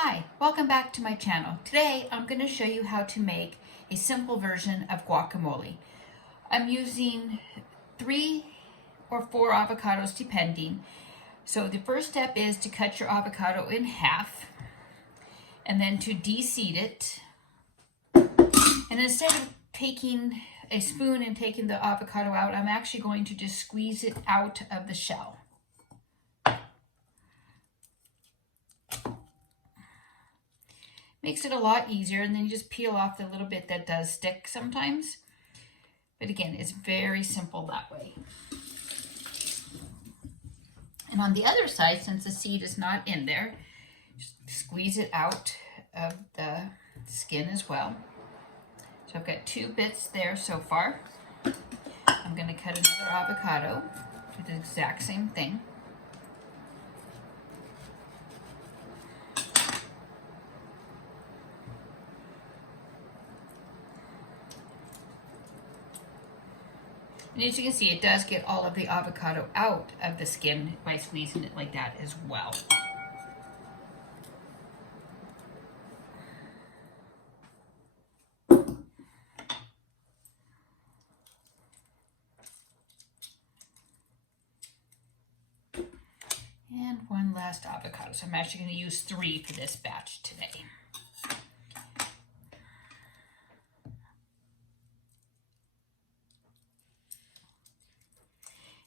Hi, welcome back to my channel. Today I'm going to show you how to make a simple version of guacamole. I'm using 3 or 4 avocados depending. So the first step is to cut your avocado in half and then to de-seed it. And instead of taking a spoon and taking the avocado out, I'm actually going to just squeeze it out of the shell. Makes it a lot easier, and then you just peel off the little bit that does stick sometimes. But again, it's very simple that way. And on the other side, since the seed is not in there, just squeeze it out of the skin as well. So I've got 2 bits there so far. I'm going to cut another avocado, do the exact same thing. And as you can see, it does get all of the avocado out of the skin by squeezing it like that as well. And one last avocado. So I'm actually going to use 3 for this batch today.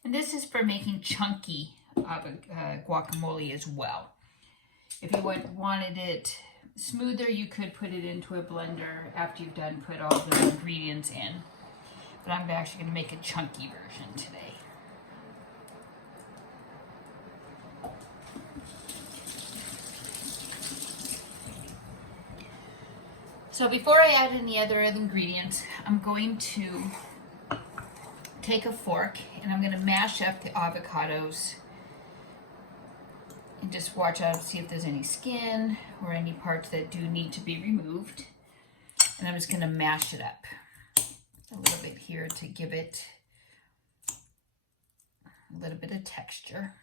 And this is for making chunky guacamole as well. If you wanted it smoother, you could put it into a blender after you've done put all the ingredients in. But I'm actually going to make a chunky version today. So before I add any other ingredients, I'm going to take a fork and I'm going to mash up the avocados and just watch out to see if there's any skin or any parts that do need to be removed. And I'm just going to mash it up a little bit here to give it a little bit of texture.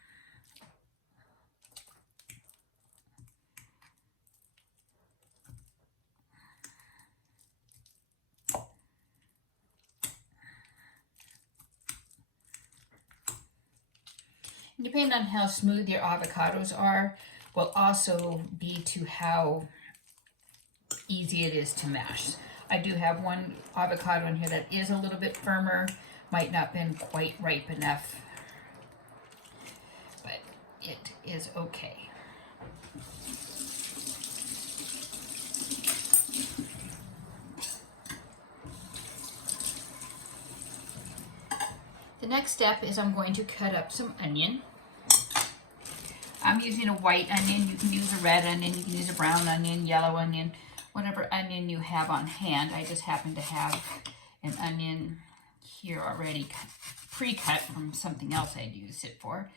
Depending on how smooth your avocados are, will also be to how easy it is to mash. I do have one avocado in here that is a little bit firmer, might not been quite ripe enough, but it is okay. The next step is I'm going to cut up some onion. I'm using a white onion. You can use a red onion, you can use a brown onion, yellow onion, whatever onion you have on hand. I just happen to have an onion here already pre-cut from something else I'd use it for.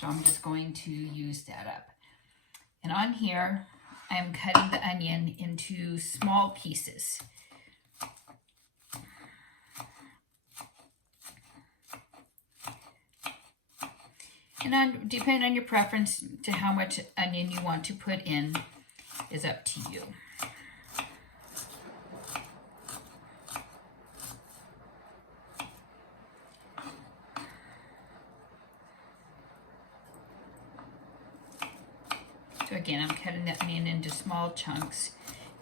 So I'm just going to use that up. And on here, I'm cutting the onion into small pieces. And depending on your preference to how much onion you want to put in is up to you. So again, I'm cutting the onion into small chunks,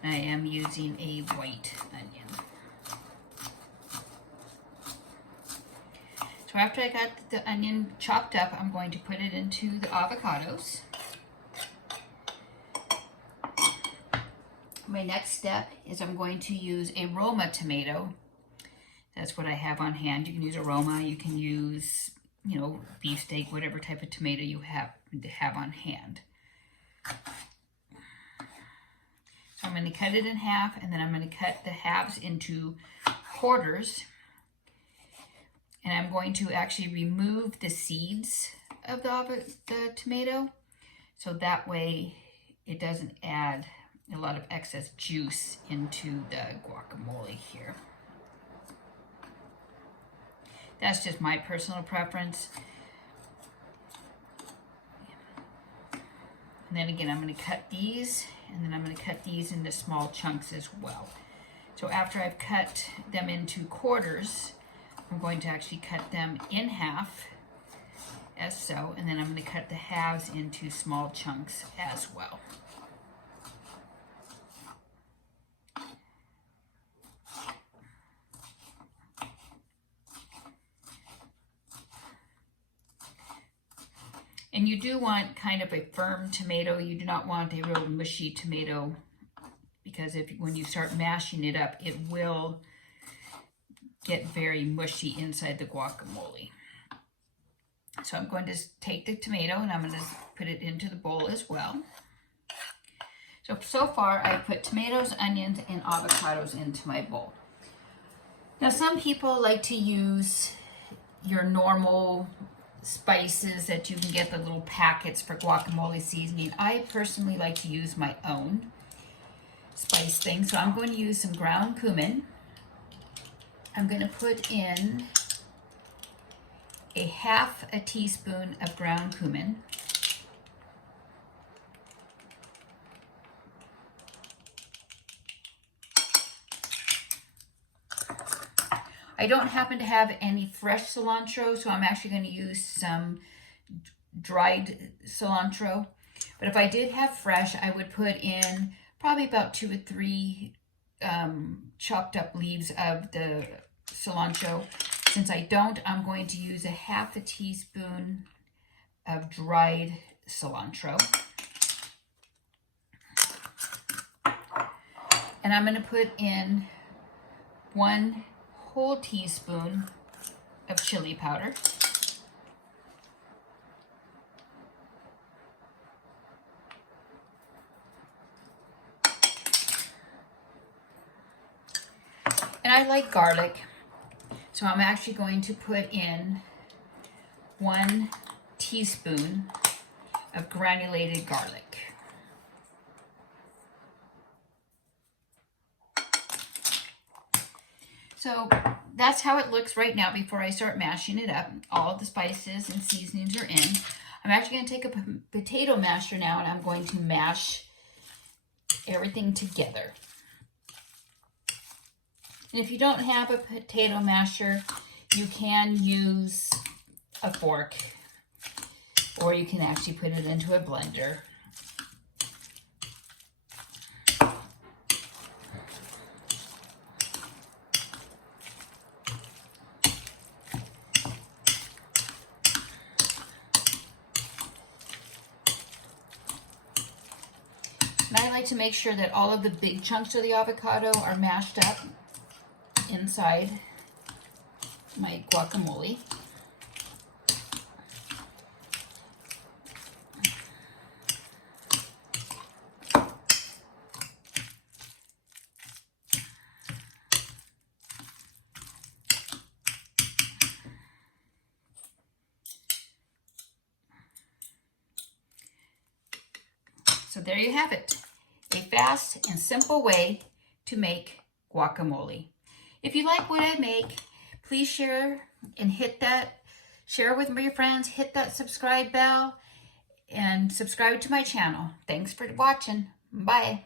and I am using a white onion. So after I got the onion chopped up, I'm going to put it into the avocados. My next step is I'm going to use a Roma tomato. That's what I have on hand. You can use a Roma, you can use, beefsteak, whatever type of tomato you have on hand. So I'm going to cut it in half, and then I'm going to cut the halves into quarters. And I'm going to actually remove the seeds of the tomato, so that way it doesn't add a lot of excess juice into the guacamole here. That's just my personal preference. And then again, I'm going to cut these, and then I'm going to cut these into small chunks as well. So after I've cut them into quarters, I'm going to actually cut them in half, as so, and then I'm going to cut the halves into small chunks as well. And you do want kind of a firm tomato. You do not want a real mushy tomato, because when you start mashing it up, it will get very mushy inside the guacamole. So I'm going to take the tomato and I'm going to put it into the bowl as well. So far I've put tomatoes, onions, and avocados into my bowl. Now some people like to use your normal spices that you can get, the little packets for guacamole seasoning. I personally like to use my own spice thing. So I'm going to use some ground cumin. I'm going to put in a half a teaspoon of ground cumin. I don't happen to have any fresh cilantro, so I'm actually going to use some dried cilantro. But if I did have fresh, I would put in probably about 2 or 3 chopped up leaves of the cilantro. Since I don't, I'm going to use a half a teaspoon of dried cilantro. And I'm going to put in 1 whole teaspoon of chili powder. And I like garlic, so I'm actually going to put in 1 teaspoon of granulated garlic. So that's how it looks right now before I start mashing it up. All of the spices and seasonings are in. I'm actually going to take a potato masher now and I'm going to mash everything together. And if you don't have a potato masher, you can use a fork, or you can actually put it into a blender. And I like to make sure that all of the big chunks of the avocado are mashed up inside my guacamole. So there you have it, a fast and simple way to make guacamole. If you like what I make, please share and share with your friends, hit that subscribe bell, and subscribe to my channel. Thanks for watching. Bye.